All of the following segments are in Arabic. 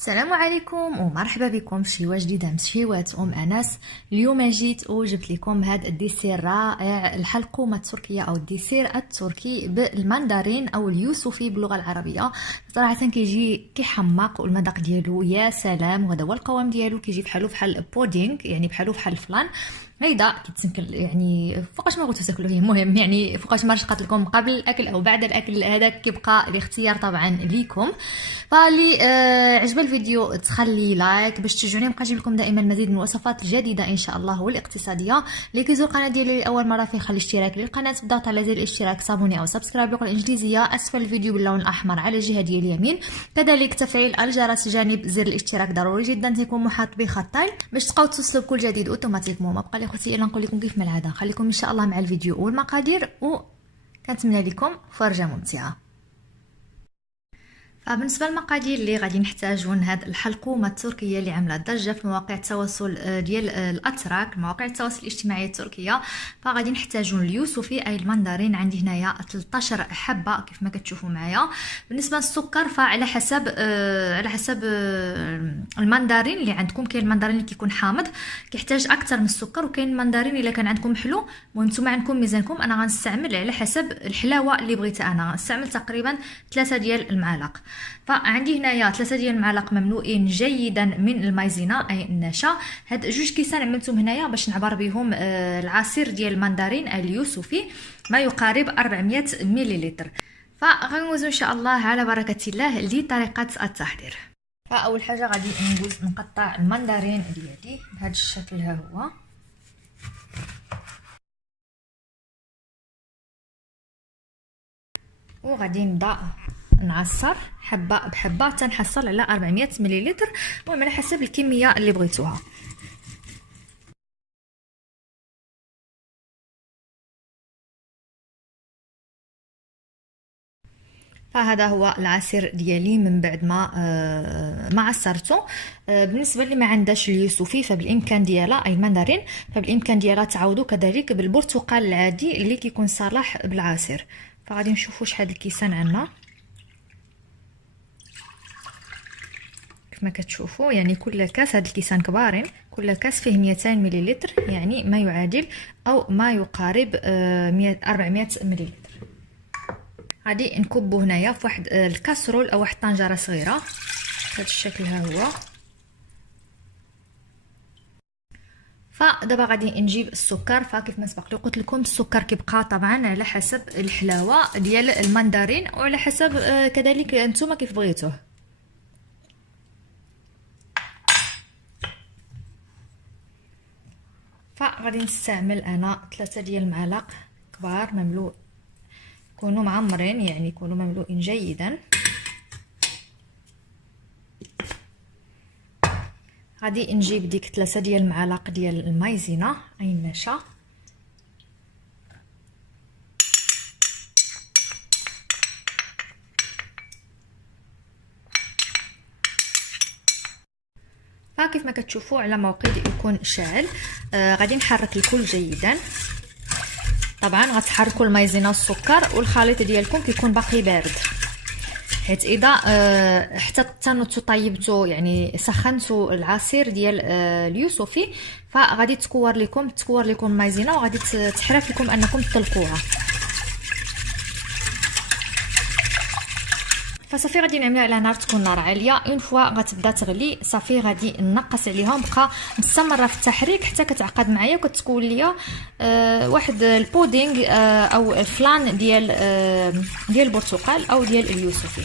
السلام عليكم ومرحبا بكم في شيوه جديده من شيوات انس. اليوم جيت وجبت لكم هذا الديسير الرائع، الحلقومه التركيه او الديسير التركي بالمندرين او اليوسفي باللغه العربيه. صراحه كيجي كيحمق والمذاق ديالو يا سلام، وهذا هو القوام ديالو، كيجي بحال بودينغ، يعني بحال الفلان هيدا كيتسنكل. يعني فوقاش ما بغيتو تاكلوه المهم، يعني فوقاش ما رشقت لكم قبل الاكل او بعد الاكل، هذا كيبقى الاختيار طبعا ليكم. فاللي عجب الفيديو تخلي لايك باش تشجعوني نبقى نجيب لكم دائما مزيد من الوصفات الجديده ان شاء الله والاقتصاديه. اللي كيزور القناه ديالي لاول مره فيخلي اشتراك للقناه بالضغط على زر الاشتراك، صابوني او سبسكرايب باللغه الانجليزيه اسفل الفيديو باللون الاحمر على الجهه ديال اليمين، كذلك تفعيل الجرس جانب زر الاشتراك ضروري جدا تيكون محاط بخطين باش تبقاو توصلوا بكل جديد اوتوماتيكمون. ما بقى لي خوتي الا نقول لكم كيف ما العاده، خليكم ان شاء الله مع الفيديو والمقادير، وكنتمنى لكم فرجه ممتعه. فبالنسبه للمقادير اللي غادي نحتاجون هاد الحلقومه التركيه اللي عامله ضجه في مواقع التواصل ديال الاتراك، مواقع التواصل الاجتماعي التركيه، فغادي نحتاجون اليوسفي اي المندرين. عندي هنايا 13 حبه كيف ما كتشوفوا معايا. بالنسبه للسكر فعلى حسب المندرين اللي عندكم. كاين المندرين اللي كيكون حامض كيحتاج اكثر من السكر، وكاين المندرين الا كان عندكم حلو. المهم نتوما عندكم ميزانكم، انا غنستعمل على حسب الحلاوه اللي بغيتها، انا غنستعمل تقريبا 3 ديال المعالق. فعندي هنايا 3 ديال المعالق مملوئين جيدا من المايزينا اي النشا. هاد 2 كيسان عملتهم هنايا باش نعبر بهم العصير ديال المندرين اليوسفي، ما يقارب 400 مليلتر. فغنوزو ان شاء الله على بركه الله لطريقه التحضير. فاول حاجه غادي نقطع المندرين ديالي بهذا الشكل، ها هو. وغادي نبدا نعصر حبه بحبه تنحصل على 400 مليلتر، المهم على حسب الكميه اللي بغيتوها. فهذا هو العصير ديالي من بعد ما عصرته. بالنسبه اللي ما عندهاش اليوسفي فبالامكان ديالها اي المندرين، فبالامكان ديالها تعوضوا كذلك بالبرتقال العادي اللي كيكون صالح بالعصير. فغادي نشوفوا شحال الكيسان عندنا كما كتشوفوا، يعني كل كاس، هاد الكيسان كبارين، كل كاس فيه 200 مليلتر، يعني ما يعادل او ما يقارب 400 مليلتر. غادي نكبو هنايا في واحد الكاسرول او واحد الطنجره صغيره بهذا الشكل، ها هو. فدابا غادي نجيب السكر. فكيف ما سبق قلت لكم السكر كيبقى طبعا على حسب الحلاوه ديال المندرين وعلى حسب كذلك نتوما كيف بغيتوه. فغادي نستعمل انا 3 ديال المعالق كبار مملوء، يكونوا معمرين، يعني يكونوا مملوئين جيدا. غادي نجيب ديك 3 ديال المعالق ديال المايزينا اي النشا. فكيف ما كتشوفوا على موقد يكون شاعل. غادي نحرك الكل جيدا. طبعا غتحركوا المايزينا والسكر والخليط ديالكم كيكون باقي بارد، حيت اذا حتى تنوتو طيبتو يعني سخنتو العصير ديال اليوسفي فغادي تكور لكم المايزينا وغادي تحرف لكم انكم تطلقوها. فصافي غادي نعملها على نار تكون نار عاليه. اون فوا غتبدا تغلي صافي غادي نقص عليها، بقى مستمره في التحريك حتى كتعقد معايا وكتكون ليا واحد البودينغ او الفلان ديال البرتقال او ديال اليوسفي.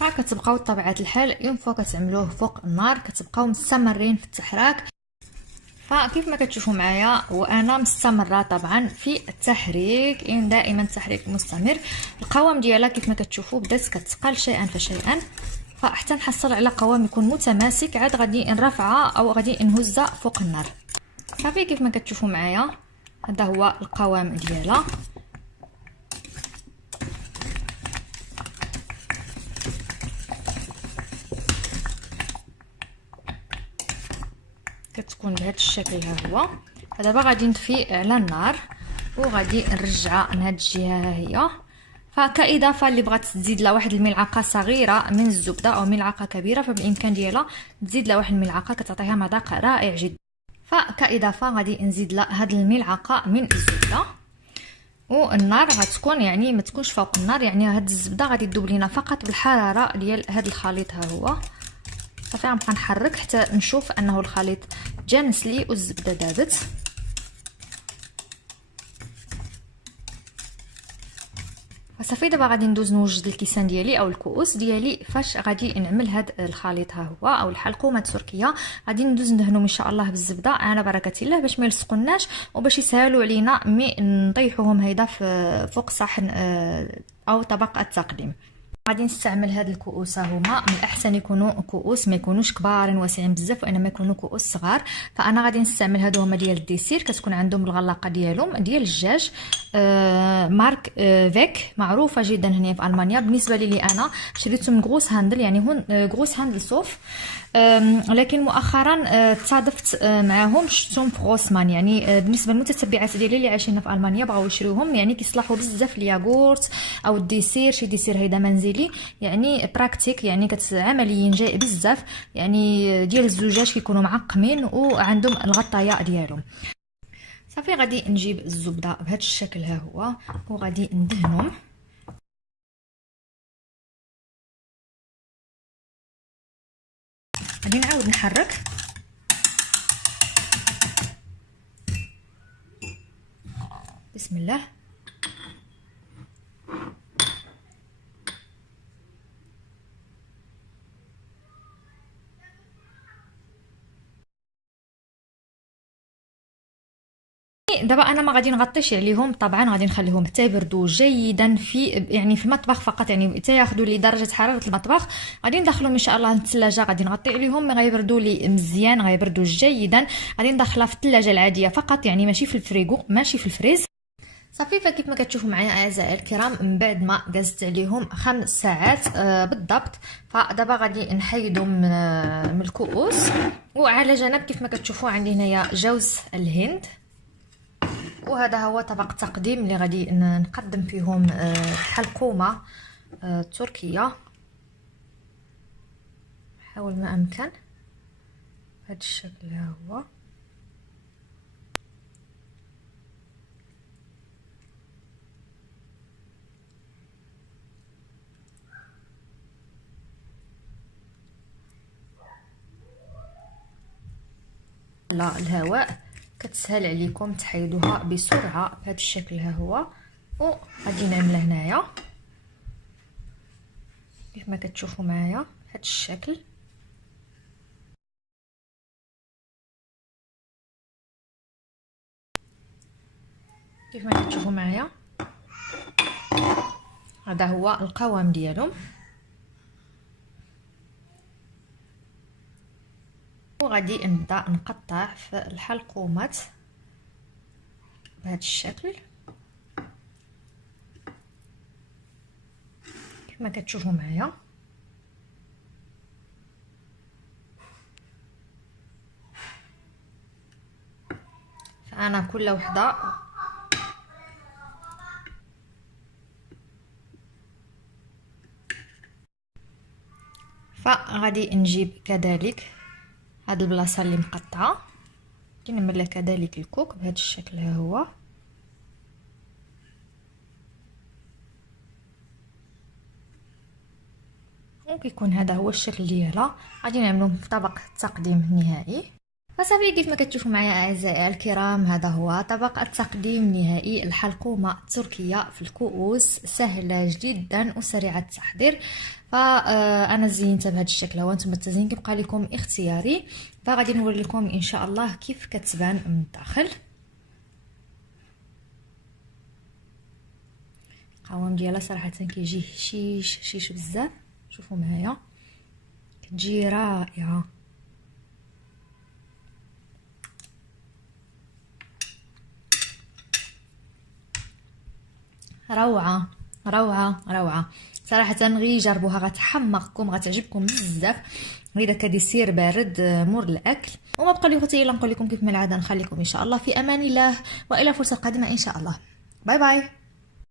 فكتبقاو بطبيعه الحال اون فوا كتعملوه فوق النار كتبقاو مستمرين في التحراك. فكيف ما كتشوفوا معايا وانا مستمره طبعا في التحريك، دائما التحريك مستمر. القوام ديالها كيف ما كتشوفوا بدات كتقل شيئا فشيئا، فحتى نحصل على قوام يكون متماسك عاد غادي نرفعها او غادي نهزها فوق النار. صافي كيف ما كتشوفوا معايا هذا هو القوام ديالها. كتكون بهذا الشكل، ها هو. دابا غادي نطفي على النار وغادي نرجعها لهاد الجهه ها هي. فكاضافه اللي بغات تزيد لها واحد الملعقه صغيره من الزبده او ملعقه كبيره فبالامكان ديالها تزيد لها واحد الملعقه، كتعطيها مذاق رائع جدا. فكاضافه غادي نزيد لها هاد الملعقه من الزبده، والنار غتكون يعني ما تكونش فوق النار، يعني هاد الزبده غادي تذوب لينا فقط بالحراره ديال هاد الخليط. ها هو صافي غنبقى نحرك حتى نشوف انه الخليط جا نسلي والزبده دابت. صافي دابا غادي ندوز نوجد الكيسان ديالي او الكؤوس ديالي فاش غادي نعمل هاد الخليط. ها هو او الحلقومه التركيه غادي ندوز ندهنهم ان شاء الله بالزبده على بركه الله باش ما يلصقوناش وباش يسهلوا علينا مي نطيحوهم هيدا فوق صحن او طبق التقديم. غادي نستعمل هاد الكؤوس، هما من الاحسن يكونوا كؤوس ما يكونوش كبارين واسعين بزاف وانما يكونوا كؤوس صغار. فانا غادي نستعمل هادو هما ديال الديسير، كتكون عندهم الغلاقه ديالهم ديال الدجاج مارك فيك معروفه جدا هنا في المانيا. بالنسبه لي انا شريتهم من غروس هاندل، يعني هون غروس هاندل صوف، لكن مؤخرا تصادفت معاهم شفتهم في غوسمان. يعني بالنسبه للمتتبعات ديالي اللي عايشين في المانيا بغاو يشريوهم، يعني كيصلحوا بزاف الياغورت او الديسير، شي ديسير هيدا منزلي يعني براكتيك، يعني عمليين جاي بزاف، يعني ديال الزجاج كيكونوا معقمين وعندهم الغطايه ديالهم. صافي غادي نجيب الزبده بهذا الشكل ها هو وغادي ندهنهم. غادي نعاود نحرك بسم الله. دابا انا ما غادي نغطيش عليهم، طبعا غادي نخليهم حتى يبردوا جيدا في يعني في المطبخ فقط، يعني حتى ياخذوا لي درجه حراره المطبخ. غادي ندخلهم ان شاء الله للثلاجه، غادي نغطي عليهم مي غيبردوا لي مزيان، غيبردوا جيدا. غادي ندخلها في الثلاجه العاديه فقط، يعني ماشي في الفريغو ماشي في الفريز. صافي فكيف ما كتشوفوا معايا اعزائي الكرام من بعد ما قزت عليهم 5 ساعات بالضبط، فدابا غادي نحيدهم من الكؤوس. وعلى جنب كيف ما كتشوفوا عندي هنايا جوز الهند، وهذا هو طبق التقديم اللي غادي نقدم فيهم الحلقومه التركيه. حاول ما امكن بهذا الشكل. ها هو لا الهواء كتسهل عليكم تحيدوها بسرعه بهذا الشكل. ها هو وغادي نعمل هنايا كيف ما كتشوفوا معايا بهذا الشكل. كيف ما كتشوفوا معايا هذا هو القوام ديالهم. وغادي نبدا نقطع في الحلقومات بهذا الشكل كيف ما كتشوفوا معايا. فانا كل وحده فغادي نجيب كذلك هاد البلاصه اللي مقطعه، غادي نعمل كذلك الكوك بهذا الشكل. ها هو وكيكون هذا هو الشكل ديالها. غادي نعملوه في طبق التقديم النهائي. فصافي كيف ما كتشوفوا معايا اعزائي الكرام هذا هو طبق التقديم النهائي الحلقومه التركيه في الكؤوس، سهله جدا وسريعه التحضير. فانا زينتها بهذا الشكل، وانتم التزيين كيبقى لكم اختياري. فغادي نوري لكم ان شاء الله كيف كتبان من الداخل. القوام ديالها صراحه كيجي هشيش بزاف، شوفوا معايا كتجي رائعه. روعه روعه روعه صراحه، غير جربوها غتحمقكم غتعجبكم بزاف. وإذا كديسير بارد مور الأكل. وما بقى لي خوتي إلا نقول لكم كيف ما العادة نخليكم إن شاء الله في أمان الله، وإلى فرصة قادمة إن شاء الله. باي باي.